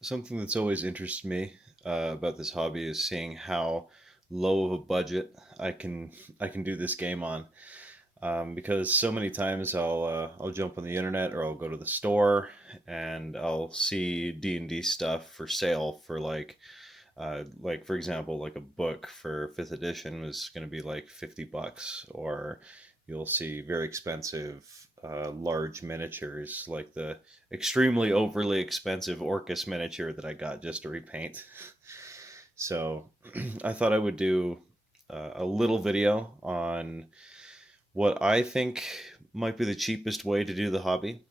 Something that's always interested me about this hobby is seeing how low of a budget I can do this game on. Because so many times I'll jump on the internet or I'll go to the store and I'll see D&D stuff for sale for like for example, like a book for fifth edition was going to be like $50, or you'll see very expensive large miniatures like the extremely overly expensive Orcus miniature that I got just to repaint. So I thought I would do a little video on what I think might be the cheapest way to do the hobby.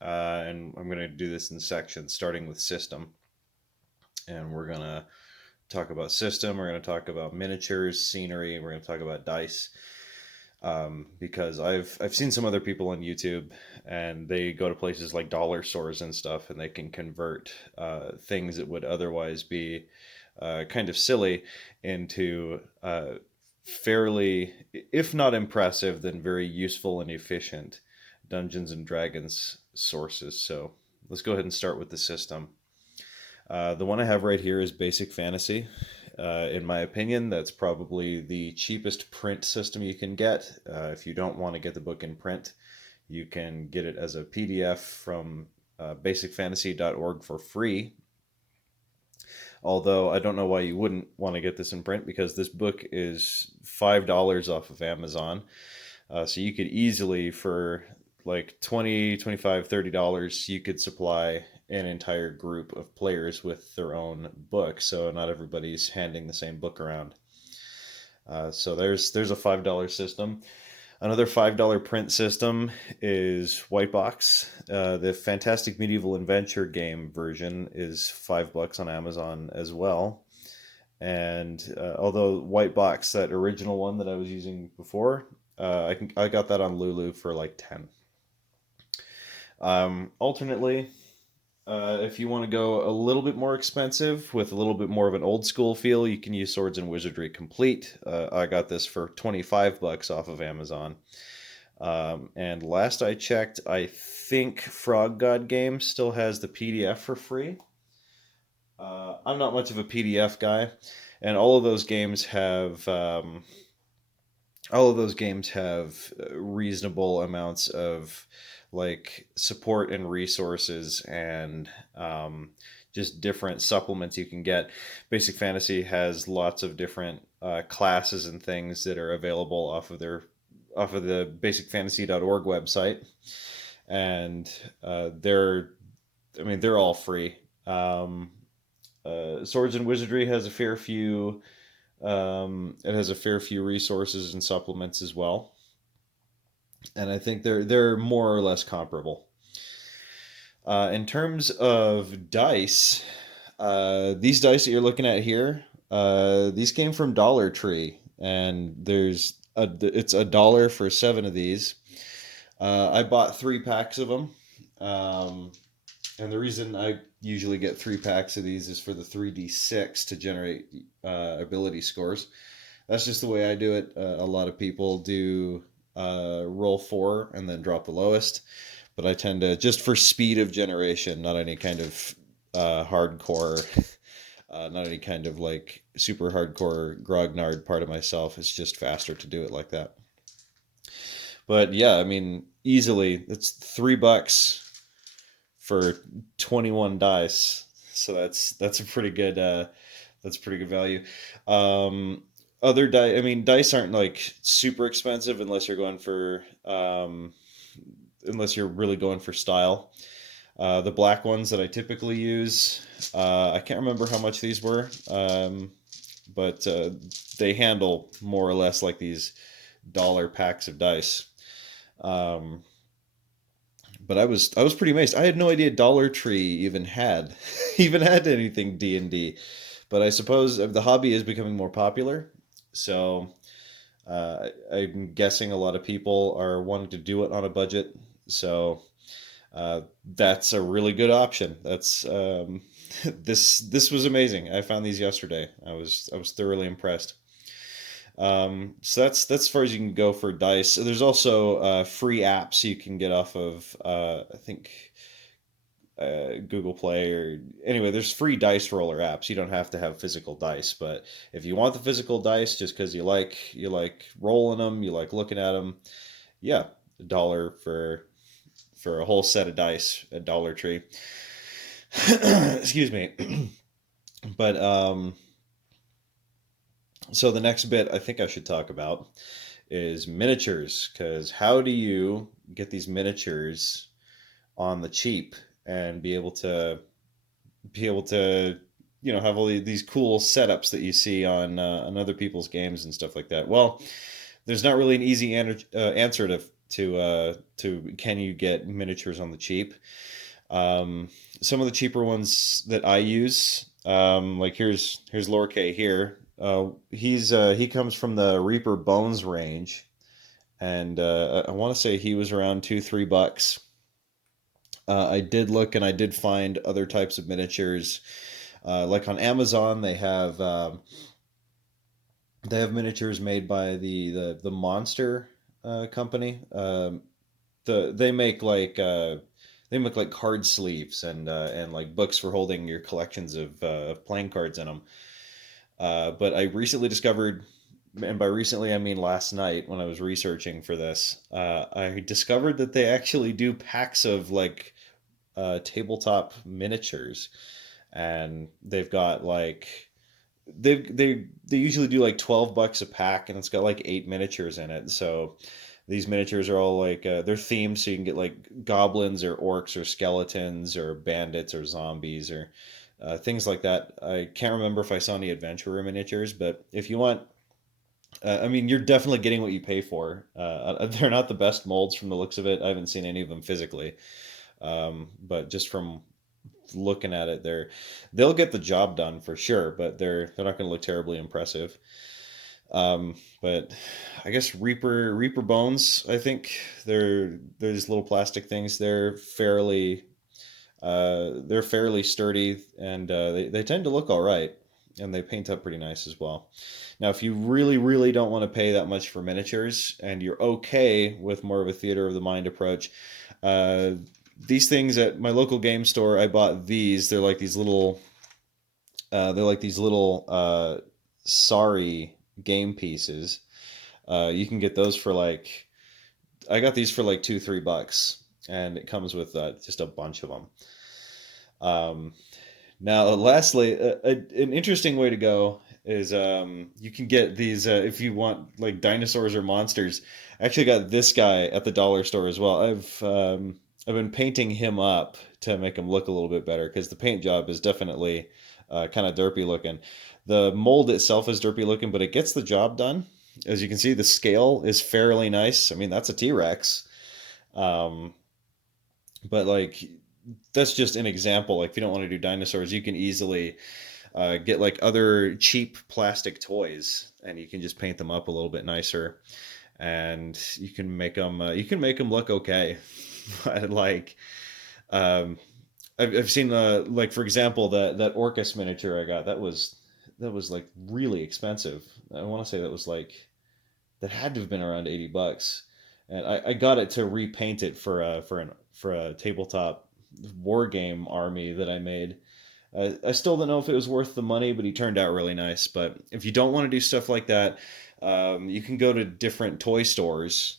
And I'm going to do this in sections, starting with system. And we're going to talk about system. We're going to talk about miniatures, scenery. We're going to talk about dice. Because I've seen some other people on YouTube, and they go to places like dollar stores and stuff, and they can convert things that would otherwise be kind of silly into fairly, if not impressive, then very useful and efficient Dungeons and Dragons sources. So let's go ahead and start with the system. The one I have right here is Basic Fantasy. In my opinion, that's probably the cheapest print system you can get. If you don't want to get the book in print, you can get it as a PDF from basicfantasy.org for free. Although I don't know why you wouldn't want to get this in print, because this book is $5 off of Amazon. So you could easily, for like 20, 25, $30, you could supply an entire group of players with their own book. So not everybody's handing the same book around. So there's a $5 system. Another $5 print system is White Box. The Fantastic Medieval Adventure game version is $5 on Amazon as well. And although White Box, that original one that I was using before, I got that on Lulu for like 10. Alternately, if you want to go a little bit more expensive with a little bit more of an old school feel, you can use Swords and Wizardry Complete. I got this for $25 off of Amazon. And last I checked, I think Frog God Games still has the PDF for free. I'm not much of a PDF guy, and all of those games have reasonable amounts of like support and resources and just different supplements you can get. Basic Fantasy has lots of different classes and things that are available off of the basicfantasy.org website, and they're they're all free. Swords and Wizardry has a fair few. It has a fair few resources and supplements as well, and I think they're more or less comparable. In terms of dice, these dice that you're looking at here, these came from Dollar Tree, and it's $1 for 7 of these. I bought 3 packs of them. And the reason I usually get 3 packs of these is for the 3d6 to generate ability scores. That's just the way I do it. A lot of people do roll 4 and then drop the lowest, but I tend to, just for speed of generation, not any kind of hardcore, not any kind of like super hardcore grognard part of myself. It's just faster to do it like that. But yeah, easily it's $3 for 21 dice. So that's a pretty good value. Other dice, dice aren't like super expensive unless you're going for unless you're really going for style. The black ones that I typically use, I can't remember how much these were, but they handle more or less like these dollar packs of dice. Um, but I was pretty amazed. I had no idea Dollar Tree even had even had anything D&D. But I suppose the hobby is becoming more popular, so I'm guessing a lot of people are wanting to do it on a budget. So that's a really good option. That's this was amazing. I found these yesterday. I was thoroughly impressed. So that's as far as you can go for dice. There's also free apps you can get off of. I think Google Play, or anyway, there's free dice roller apps. You don't have to have physical dice, but if you want the physical dice, just because you like rolling them, you like looking at them, yeah, $1 for a whole set of dice at Dollar Tree. Excuse me. But so the next bit I think I should talk about is miniatures, because how do you get these miniatures on the cheap and be able to have all these cool setups that you see on other people's games and stuff like that. Well, there's not really an easy answer to can you get miniatures on the cheap. um, some of the cheaper ones that I use, like here's Lorca here. He comes from the Reaper Bones range, and I want to say he was around $2-3. I did look and I did find other types of miniatures. Like on Amazon, they have miniatures made by the Monster company. They make like card sleeves and like books for holding your collections of playing cards in them. But I recently discovered, and by recently I mean last night when I was researching for this, I discovered that they actually do packs of like tabletop miniatures, and they've got like they usually do like $12 a pack, and it's got like 8 miniatures in it. So these miniatures are all like they're themed, so you can get like goblins or orcs or skeletons or bandits or zombies or things like that. I can't remember if I saw any adventurer miniatures, but if you want, I mean, you're definitely getting what you pay for. They're not the best molds from the looks of it. I haven't seen any of them physically, but just from looking at it, they'll get the job done for sure, but they're not going to look terribly impressive. But I guess Reaper Bones, I think they're these little plastic things. They're fairly sturdy, and they tend to look all right, and they paint up pretty nice as well. Now, if you really really don't want to pay that much for miniatures, and you're okay with more of a theater of the mind approach, uh, these things at my local game store, I bought these. They're like these little sorry game pieces. You can get those for like, I got these for like $2-3, and it comes with just a bunch of them. Um, Now, lastly, an interesting way to go is you can get these if you want like dinosaurs or monsters. I actually got this guy at the dollar store as well. I've been painting him up to make him look a little bit better, because the paint job is definitely kind of derpy looking. The mold itself is derpy looking, but it gets the job done. As you can see, the scale is fairly nice. I mean, that's a T-Rex. Um, but like, that's just an example. Like, if you don't want to do dinosaurs, you can easily get like other cheap plastic toys, and you can just paint them up a little bit nicer, and you can make them look okay. But like, um, I've seen like, for example, that Orcus miniature I got, that was like really expensive. I want to say that had to have been around $80, and I got it to repaint it for a tabletop war game army that I made. I still don't know if it was worth the money, but he turned out really nice. But if you don't want to do stuff like that, you can go to different toy stores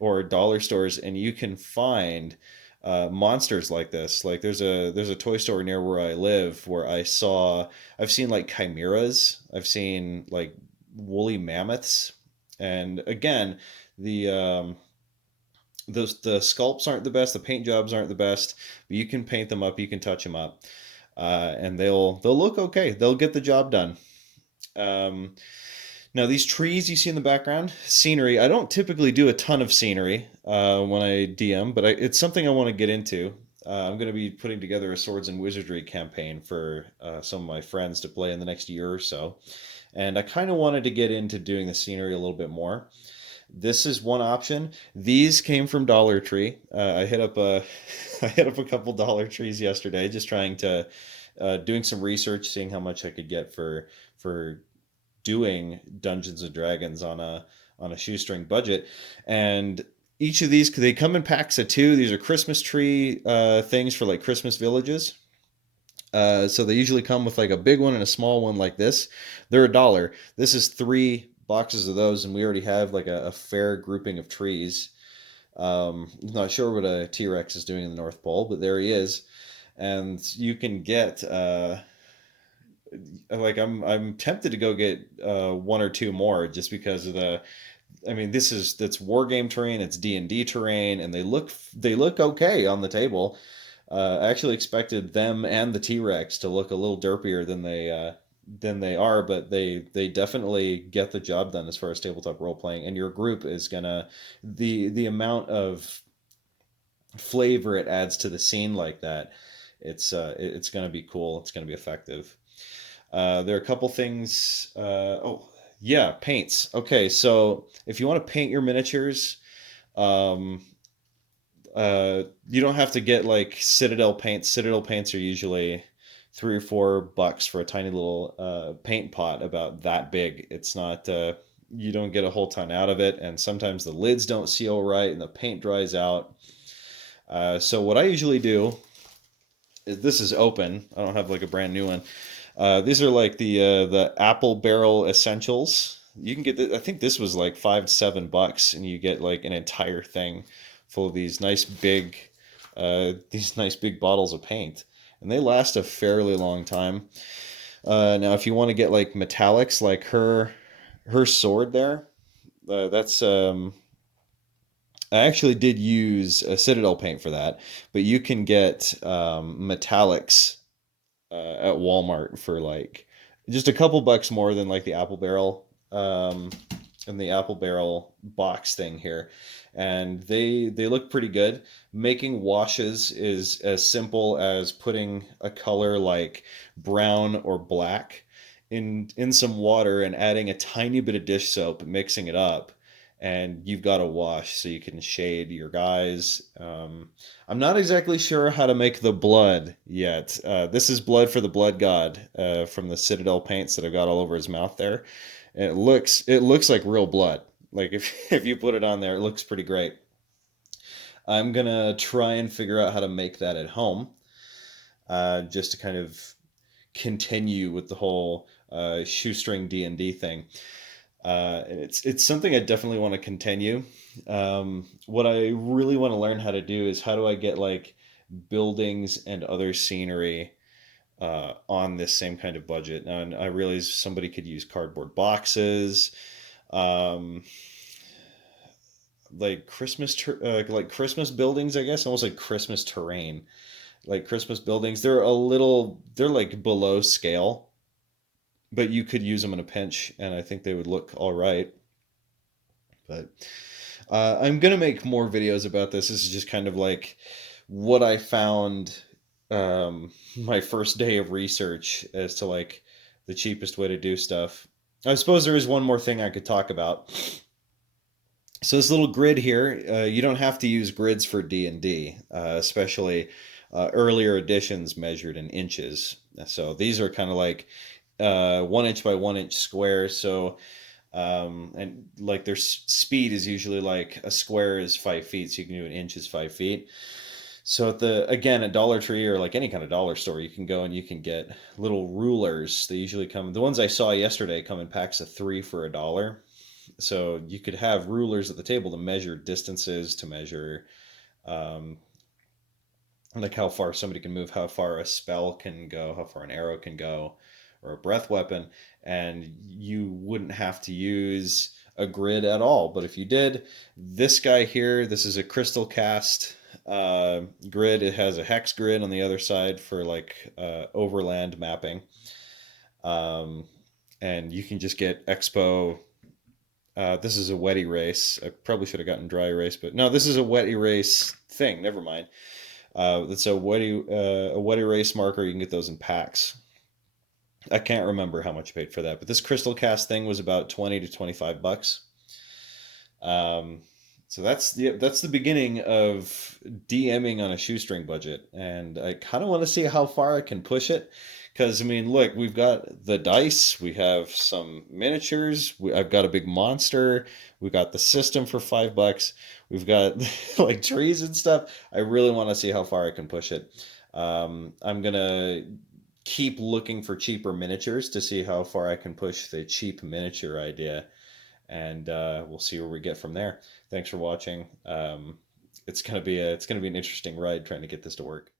or dollar stores, and you can find monsters like this. Like, there's a toy store near where I live where I've seen like chimeras, I've seen like woolly mammoths, and again, the the sculpts aren't the best, the paint jobs aren't the best, but you can paint them up, you can touch them up, and they'll look okay. They'll get the job done. Um, Now, these trees you see in the background, scenery. I don't typically do a ton of scenery when I DM, but it's something I want to get into. I'm going to be putting together a Swords and Wizardry campaign for some of my friends to play in the next year or so, and I kind of wanted to get into doing the scenery a little bit more. This is one option. These came from Dollar Tree. I hit up a I hit up a couple Dollar Trees yesterday, just trying to doing some research, seeing how much I could get for doing Dungeons and Dragons on a shoestring budget, and each of these, they come in packs of two. These are Christmas tree things for like Christmas villages. So they usually come with like a big one and a small one like this. They're $1. This is 3 boxes of those, and we already have like a fair grouping of trees. Not sure what a T-Rex is doing in the North Pole, but there he is. And you can get like I'm tempted to go get one or two more just because of the. I mean, that's war game terrain, it's D&D terrain, and they look okay on the table. I actually expected them and the T-Rex to look a little derpier than they are, but they definitely get the job done as far as tabletop role playing. And your group is gonna the amount of flavor it adds to the scene like that. It's gonna be cool. It's gonna be effective. There are a couple things. Oh yeah, paints. Okay, so if you want to paint your miniatures, um, you don't have to get like Citadel paints. Citadel paints are usually $3 or $4 for a tiny little paint pot about that big. It's not. You don't get a whole ton out of it, and sometimes the lids don't seal right, and the paint dries out. So what I usually do is this is open. I don't have like a brand new one. These are like the Apple Barrel Essentials. You can get I think this was like $5 to $7, and you get like an entire thing full of these nice big bottles of paint, and they last a fairly long time. Now, if you want to get like metallics, like her sword there, that's I actually did use a Citadel paint for that, but you can get metallics at Walmart for like just a couple bucks more than like the Apple Barrel and the Apple Barrel box thing here, and they look pretty good. Making washes is as simple as putting a color like brown or black in some water and adding a tiny bit of dish soap, mixing it up, and you've got a wash so you can shade your guys. I'm not exactly sure how to make the blood yet. This is blood for the blood god from the Citadel paints that I've got all over his mouth there. And it looks like real blood. Like if if you put it on there, it looks pretty great. I'm gonna try and figure out how to make that at home, just to kind of continue with the whole shoestring D&D thing. And it's something I definitely want to continue. What I really want to learn how to do is how do I get like buildings and other scenery on this same kind of budget. Now, and I realize somebody could use cardboard boxes, um, like Christmas buildings, I guess, almost like Christmas terrain, like Christmas buildings. They're like below scale, but you could use them in a pinch, and I think they would look all right. But I'm gonna make more videos about this. This is just kind of like what I found my first day of research as to like the cheapest way to do stuff. I suppose there is one more thing I could talk about. So this little grid here, you don't have to use grids for D&D, especially earlier editions measured in inches. So these are kind of like 1 inch by 1 inch squares. So and like their speed is usually like a square is 5 feet, so you can do an inch is 5 feet. So at Dollar Tree or like any kind of dollar store, you can go and you can get little rulers. They usually come. The ones I saw yesterday come in packs of 3 for $1. So you could have rulers at the table to measure distances, to measure um, like how far somebody can move, how far a spell can go, how far an arrow can go, or a breath weapon, and you wouldn't have to use a grid at all. But if you did, this guy here, this is a crystal cast grid. It has a hex grid on the other side for like overland mapping, um, and you can just get Expo. This is a wet erase. I probably should have gotten dry erase, but no, this is a wet erase thing. Never mind. It's a wet erase marker. You can get those in packs. I can't remember how much I paid for that, but this crystal cast thing was about $20 to $25. Um, So that's the beginning of DMing on a shoestring budget, and I kind of want to see how far I can push it. Because I mean, look, we've got the dice, we have some miniatures, I've got a big monster, we got the system for $5, we've got like trees and stuff. I really want to see how far I can push it. I'm gonna keep looking for cheaper miniatures to see how far I can push the cheap miniature idea, and we'll see where we get from there. Thanks for watching. It's gonna be an interesting ride trying to get this to work.